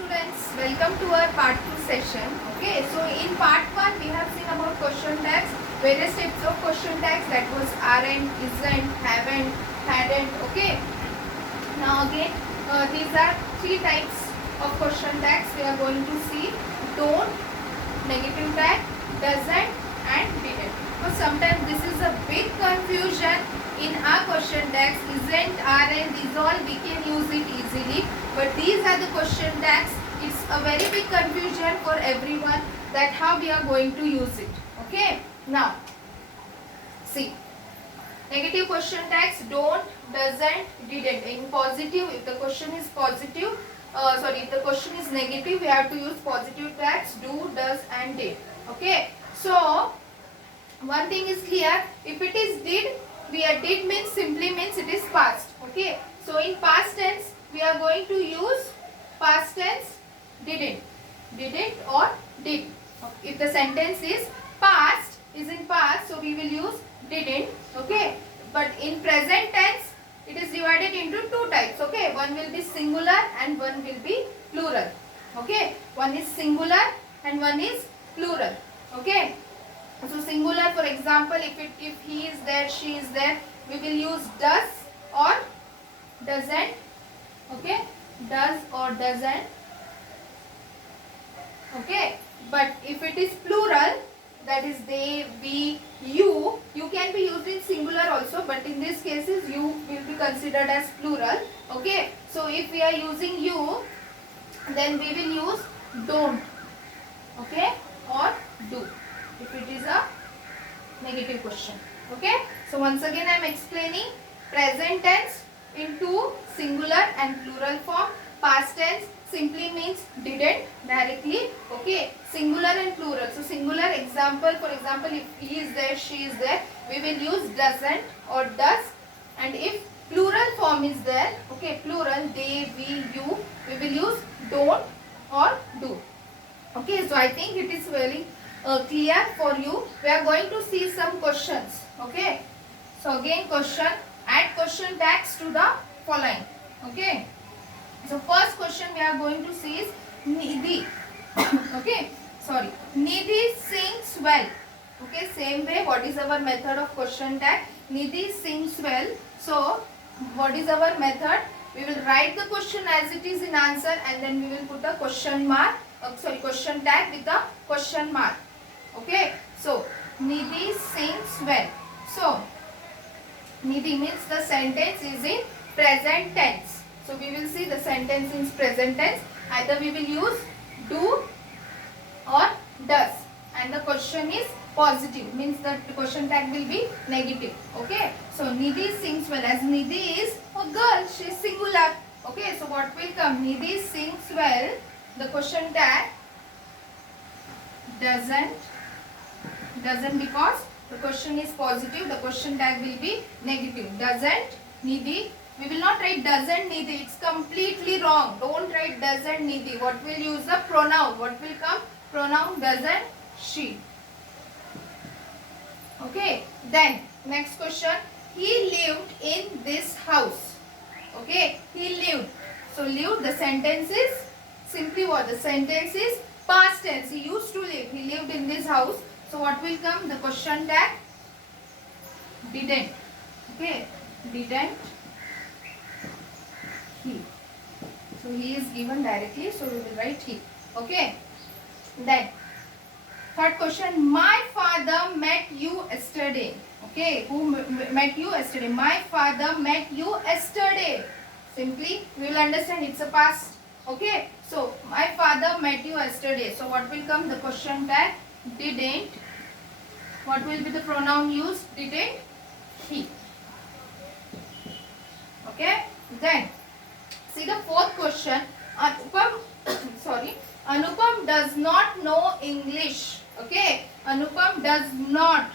students, welcome to our part 2 session. Okay, so in part 1 we have seen about question tags, various types of question tags, that was aren't, isn't, haven't, hadn't. Okay, now again these are three types of question tags we are going to see: don't, negative tag, doesn't and didn't. So sometimes this is a big confusion in our question tags. Isn't, aren't, these all we can use it easily, but these are the question tags. It's a very big confusion for everyone that how we are going to use it. Okay, now see, negative question tags: don't, doesn't, didn't. In positive, if the question is positive, if the question is negative, we have to use positive tags: do, does and did. Okay, so one thing is clear: if it is did, did means simply means it is past. Okay, so in past tense we are going to use past tense didn't or did. If the sentence is past, is in past, so we will use didn't. Okay, but in present tense it is divided into two types. Okay, one will be singular and one will be plural. Okay, one is singular and one is plural. Okay, so singular, for example, if he is there, she is there, we will use does or doesn't. Okay, does or doesn't. Okay, but if it is plural, that is they, we, you can be used in singular also, but in this cases you will be considered as plural. Okay, so if we are using you, then we will use don't. Okay, or do if it is a negative question. Okay, so once again I am explaining: present tense into singular and plural form, past tense simply means didn't directly. Okay, singular and plural. So singular example, for example, if he is there, she is there, we will use doesn't or does. And if plural form is there, okay, plural, they, we, you, we will use don't or do. Okay, so I think it is very clear for you. We are going to see some questions. Okay, so again question, add question tags to the following. Okay, so first question we are going to see is Nidhi. Okay, sorry, Nidhi sings well. Okay, same way, what is our method of question tag? Nidhi sings well. So what is our method? We will write the question as it is in answer, and then we will put a question mark, question tag with a question mark. Okay, so Nidhi sings well. So Nidhi means the sentence is in present tense. So we will see the sentence in present tense. Either we will use do or does, and the question is positive, means that the question tag will be negative. Okay, so Nidhi sings well. As Nidhi is a girl, she is singular. Okay, so what will come? Nidhi sings well. The question tag doesn't because the question is positive, the question tag will be negative. Doesn't Nidhi. We will not write doesn't Nidhi, it's completely wrong. Don't write doesn't Nidhi. What will use the pronoun? What will come? Pronoun doesn't she. Okay, then next question. He lived in this house. Okay, he lived. So lived, the sentence is simply what? The sentence is past tense. He used to live. He lived in this house. So what will come? The question tag didn't. Okay, didn't he. So he is given directly, so we will write he. Okay, then third question. My father met you yesterday. Okay, who met you yesterday? My father met you yesterday. Simply we will understand it's a past. Okay, so my father met you yesterday. So what will come? The question tag didn't. What will be the pronoun used? Didn't he. Okay, then see the fourth question. Anupam does not know English. Okay, Anupam does not.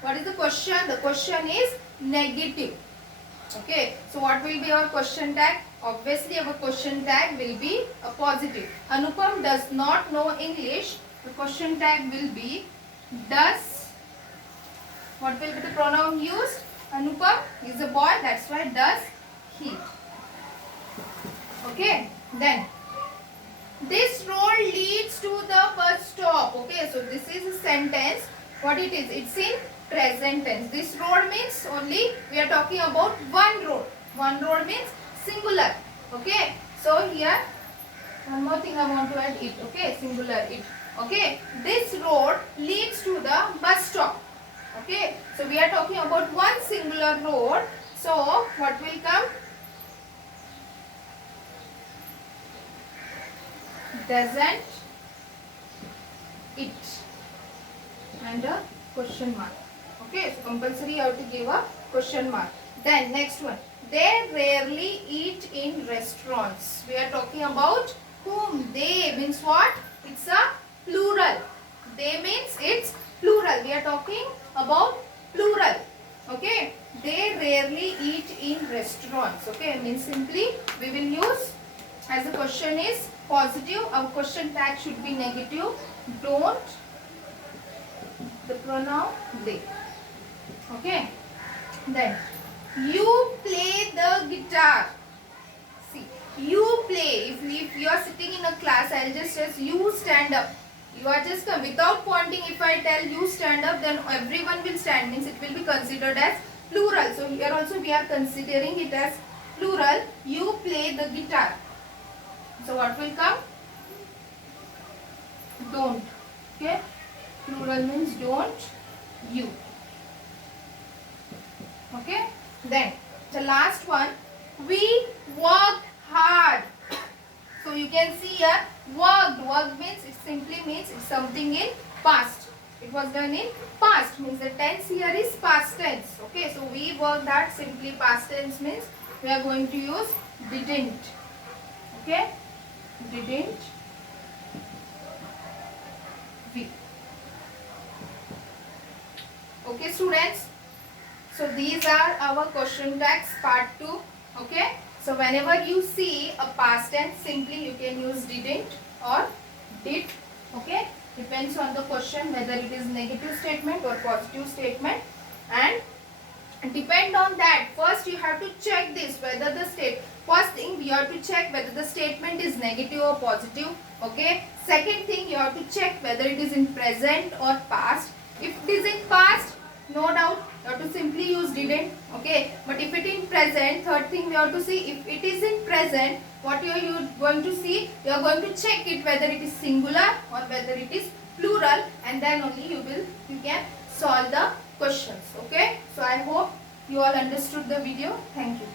What is the question? The question is negative. Okay, so what will be our question tag? Obviously our question tag will be a positive. Anupam does not know English. The question tag will be does. What will be the pronoun used? Anupam is a boy, that's why does he. Okay, then This road leads to the bus stop. Okay, so this is a sentence. What it is? It's in present tense. This road means only we are talking about one road. One road means singular. Okay, so here one more thing I want to add, it. Okay, singular, it. Okay, this road leads to the bus stop. Okay, so we are talking about one singular road. So what will come? Doesn't it, and a question mark. Okay, so compulsory you have to give a question mark. Then next one, they rarely eat in restaurants. We are talking about whom. They means what? It's a plural. They means it's plural. We are talking about plural. Okay, they rarely eat in restaurants. Okay, means simply we will use, as the question is positive, our question tag should be negative. Don't, the pronoun they. Okay, then you play the guitar. See, you play. If you are sitting in a class, I'll just say you stand up. You are just without pointing. If I tell you stand up, then everyone will stand. Means it will be considered as plural. So here also we are considering it as plural. You play the guitar. So what will come? Don't. Okay. Plural means don't. You. Okay. Then the last one. We worked hard. So you can see here worked. Work means it simply means it's something in past. It was done in past. Means the tense here is past tense. Okay. So we worked hard. Simply past tense means we are going to use didn't. Okay. Didn't we? Okay, students. So these are our question tags part 2. Okay. So whenever you see a past tense, simply you can use didn't or did. Okay. Depends on the question whether it is negative statement or positive statement, and depend on that. First you have to check this whether the first thing you have to check whether the statement is negative or positive. Okay. Second thing you have to check whether it is in present or past. If it is in past, no doubt you have to simply use didn't. Okay. But if it is in present, third thing we have to see, if it is in present, what you are going to see, you are going to check it whether it is singular or whether it is plural, and then only you can solve the questions. Okay. So I hope you all understood the video. Thank you.